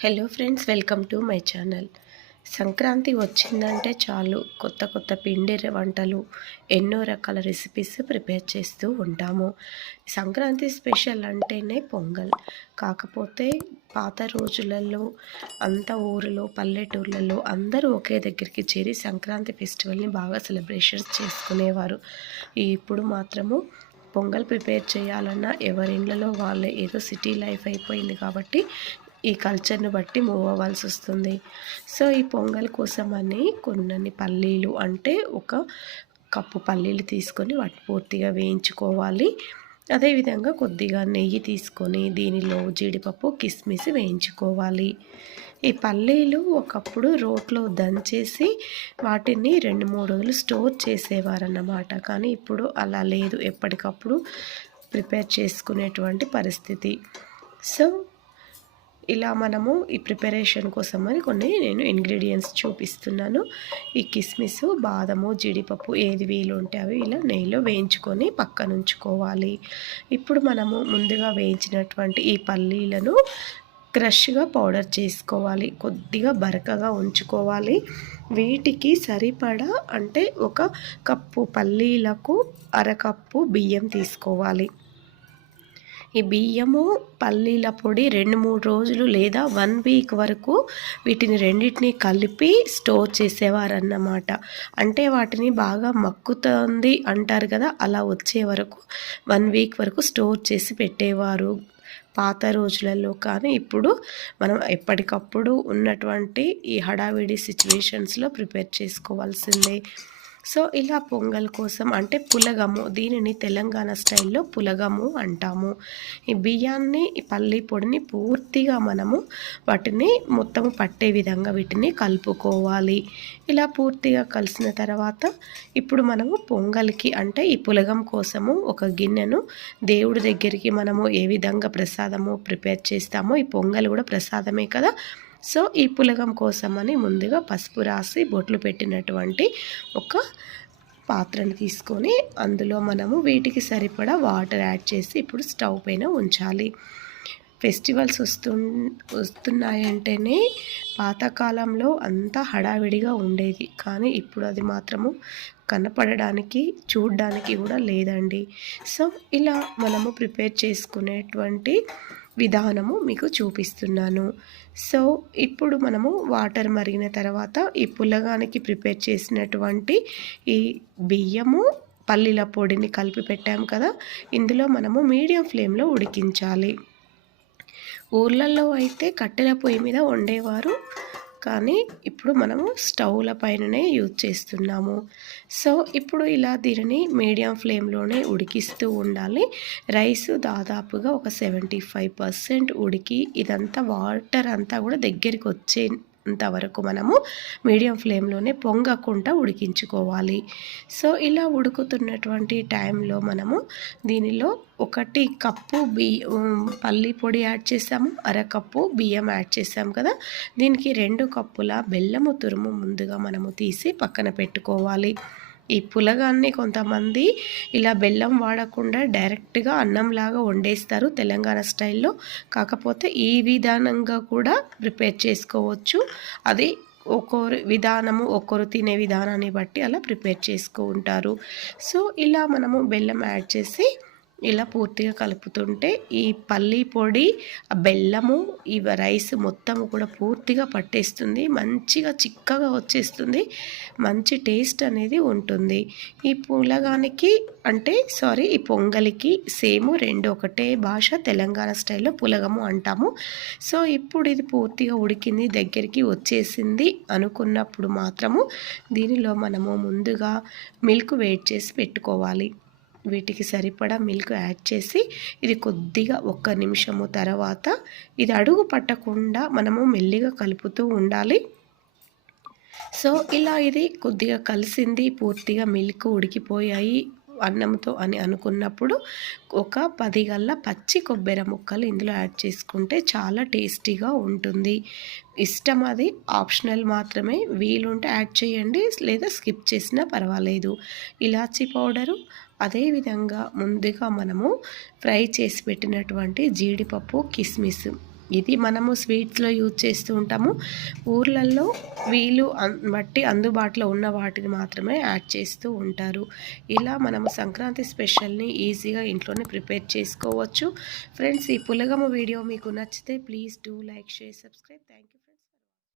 Hello friends welcome to my channel Sankranti వచ్చిందంటే చాలు. కొత్త కొత్త పిండి వంటలు ఎన్నో రకాల రెసిపీస్ ప్రిపేర్ చేస్తూ ఉంటాము. సంక్రాంతి స్పెషల్ అంటేనే పొంగల్. కాకపోతే పాత రోజులలో అంత ఊరిలో పల్లెటూర్లలో అందరూ ఒకే దగ్గరికి చేరి సంక్రాంతి ఫెస్టివల్ని బాగా సెలబ్రేషన్స్ చేసుకునేవారు. ఇప్పుడు మాత్రము పొంగల్ ప్రిపేర్ చేయాలన్నా ఎవరిండ్లలో వాళ్ళే ఏదో సిటీ లైఫ్ అయిపోయింది కాబట్టి ఈ కల్చర్ని బట్టి మూవ్ అవ్వాల్సి వస్తుంది. సో ఈ పొంగల్ కోసం అని కొన్ని పల్లీలు అంటే ఒక కప్పు పల్లీలు తీసుకొని వాటి పూర్తిగా వేయించుకోవాలి. అదేవిధంగా కొద్దిగా నెయ్యి తీసుకొని దీనిలో జీడిపప్పు కిస్మిస్ వేయించుకోవాలి. ఈ పల్లీలు ఒకప్పుడు రోట్లో దంచేసి వాటిని రెండు మూడు రోజులు స్టోర్ చేసేవారన్నమాట. కానీ ఇప్పుడు అలా లేదు. ఎప్పటికప్పుడు ప్రిపేర్ చేసుకునేటువంటి పరిస్థితి. సో ఇలా మనము ఈ ప్రిపరేషన్ కోసం అని కొన్ని నేను ఇంగ్రీడియంట్స్ చూపిస్తున్నాను. ఈ కిస్మిస్ బాదము జీడిపప్పు ఏది వీలు ఉంటే అవి ఇలా నెయ్యిలో వేయించుకొని పక్కన ఉంచుకోవాలి. ఇప్పుడు మనము ముందుగా వేయించినటువంటి ఈ పల్లీలను క్రష్గా పౌడర్ చేసుకోవాలి. కొద్దిగా బరకగా ఉంచుకోవాలి. వీటికి సరిపడా అంటే ఒక కప్పు పల్లీలకు అరకప్పు బియ్యం తీసుకోవాలి. ఈ బియ్యము పల్లీల పొడి రెండు మూడు రోజులు లేదా వన్ వీక్ వరకు వీటిని రెండింటిని కలిపి స్టోర్ చేసేవారన్నమాట. అంటే వాటిని బాగా మక్కుతుంది అంటారు కదా అలా వచ్చే వరకు వన్ వీక్ వరకు స్టోర్ చేసి పెట్టేవారు. పాత రోజులలో కానీ ఇప్పుడు మనం ఎప్పటికప్పుడు ఉన్నటువంటి ఈ హడావిడి సిచ్యువేషన్స్లో ప్రిపేర్ చేసుకోవాల్సిందే. సో ఇలా పొంగల్ కోసం అంటే పులగము దీనిని తెలంగాణ స్టైల్లో పులగము అంటాము. ఈ బియ్యాన్ని పల్లి పొడిని పూర్తిగా మనము వాటిని మొత్తము పట్టే విధంగా వీటిని కలుపుకోవాలి. ఇలా పూర్తిగా కలిసిన తర్వాత ఇప్పుడు మనము పొంగల్కి అంటే ఈ పులగం కోసము ఒక గిన్నెను దేవుడి దగ్గరికి మనము ఏ విధంగా ప్రసాదము ప్రిపేర్ చేస్తామో ఈ పొంగల్ కూడా ప్రసాదమే కదా. సో ఈ పులగం కోసమని ముందుగా పసుపు రాసి బొట్లు పెట్టినటువంటి ఒక పాత్రను తీసుకొని అందులో మనము వీటికి సరిపడా వాటర్ యాడ్ చేసి ఇప్పుడు స్టవ్ పైన ఉంచాలి. ఫెస్టివల్స్ వస్తు వస్తున్నాయంటేనే పాతకాలంలో అంతా హడావిడిగా ఉండేది. కానీ ఇప్పుడు అది మాత్రము కనపడడానికి చూడడానికి కూడా లేదండి. సో ఇలా మనము ప్రిపేర్ చేసుకునేటువంటి విధానము మీకు చూపిస్తున్నాను. సో ఇప్పుడు మనము వాటర్ మరిగిన తర్వాత ఈ పుల్లగానికి ప్రిపేర్ చేసినటువంటి ఈ బియ్యము పల్లీల పొడిని కలిపి పెట్టాం కదా ఇందులో మనము మీడియం ఫ్లేమ్లో ఉడికించాలి. ఊర్లలో అయితే కట్టెల పొయ్యి మీద వండేవారు కానీ ఇప్పుడు మనము స్టవ్ల పైననే యూజ్ చేస్తున్నాము. సో ఇప్పుడు ఇలా దీనిని మీడియం ఫ్లేమ్లోనే ఉడికిస్తూ ఉండాలి. రైస్ దాదాపుగా ఒక సెవెంటీ ఫైవ్ పర్సెంట్ ఉడికి ఇదంతా వాటర్ అంతా కూడా దగ్గరికి వచ్చే అంతవరకు మనము మీడియం ఫ్లేమ్లోనే పొంగకుండా ఉడికించుకోవాలి. సో ఇలా ఉడుకుతున్నటువంటి టైంలో మనము దీనిలో ఒకటి కప్పు బియ్య పల్లి పొడి యాడ్ చేసాము. అరకప్పు బియ్యం యాడ్ చేసాము కదా. దీనికి రెండు కప్పుల బెల్లము తురుము ముందుగా మనము తీసి పక్కన పెట్టుకోవాలి. ఈ పులగాన్ని కొంతమంది ఇలా బెల్లం వాడకుండా డైరెక్ట్గా అన్నంలాగా వండేస్తారు తెలంగాణ స్టైల్లో. కాకపోతే ఈ విధానంగా కూడా ప్రిపేర్ చేసుకోవచ్చు. అది ఒక్కొరు విధానము ఒక్కొరు తినే విధానాన్ని బట్టి అలా ప్రిపేర్ చేసుకుంటారు సో ఇలా మనము బెల్లం యాడ్ చేసి ఇలా పూర్తిగా కలుపుతుంటే ఈ పల్లి పొడి ఆ బెల్లము ఈ రైస్ మొత్తం కూడా పూర్తిగా పట్టేస్తుంది. మంచిగా చిక్కగా వచ్చేస్తుంది. మంచి టేస్ట్ అనేది ఉంటుంది. ఈ పులగానికి అంటే సారీ ఈ పొంగలికి సేమ్ రెండు ఒకటే భాష తెలంగాణ స్టైల్లో పులగము అంటాము. సో ఇప్పుడు ఇది పూర్తిగా ఉడికింది దగ్గరికి వచ్చేసింది అనుకున్నప్పుడు మాత్రము దీనిలో మనము ముందుగా మిల్క్ వేడి చేసి పెట్టుకోవాలి. వీటికి సరిపడా మిల్క్ యాడ్ చేసి ఇది కొద్దిగా ఒక్క నిమిషము తర్వాత ఇది అడుగు పట్టకుండా మనము మెల్లిగా కలుపుతూ ఉండాలి. సో ఇలా ఇది కొద్దిగా కలిసింది పూర్తిగా మిల్క్ ఉడికిపోయాయి అన్నంతో అని అనుకున్నప్పుడు ఒక పది గల్ల పచ్చి కొబ్బరి ముక్కలు ఇందులో యాడ్ చేసుకుంటే చాలా టేస్టీగా ఉంటుంది. ఇష్టం అది ఆప్షనల్ మాత్రమే. వీలుంటే యాడ్ చేయండి లేదా స్కిప్ చేసినా పర్వాలేదు. ఇలాచీ పౌడరు అదేవిధంగా ముందుగా మనము ఫ్రై చేసి పెట్టినటువంటి జీడిపప్పు కిస్మిస్ ఇది మనము స్వీట్స్లో యూజ్ చేస్తూ ఉంటాము. ఊర్లలో వీలు అన్- బట్టి అందుబాటులో ఉన్న వాటిని మాత్రమే యాడ్ చేస్తూ ఉంటారు. ఇలా మనము సంక్రాంతి స్పెషల్ని ఈజీగా ఇంట్లోనే ప్రిపేర్ చేసుకోవచ్చు. ఫ్రెండ్స్ ఈ పులగము వీడియో మీకు నచ్చితే please do like share subscribe. Thank you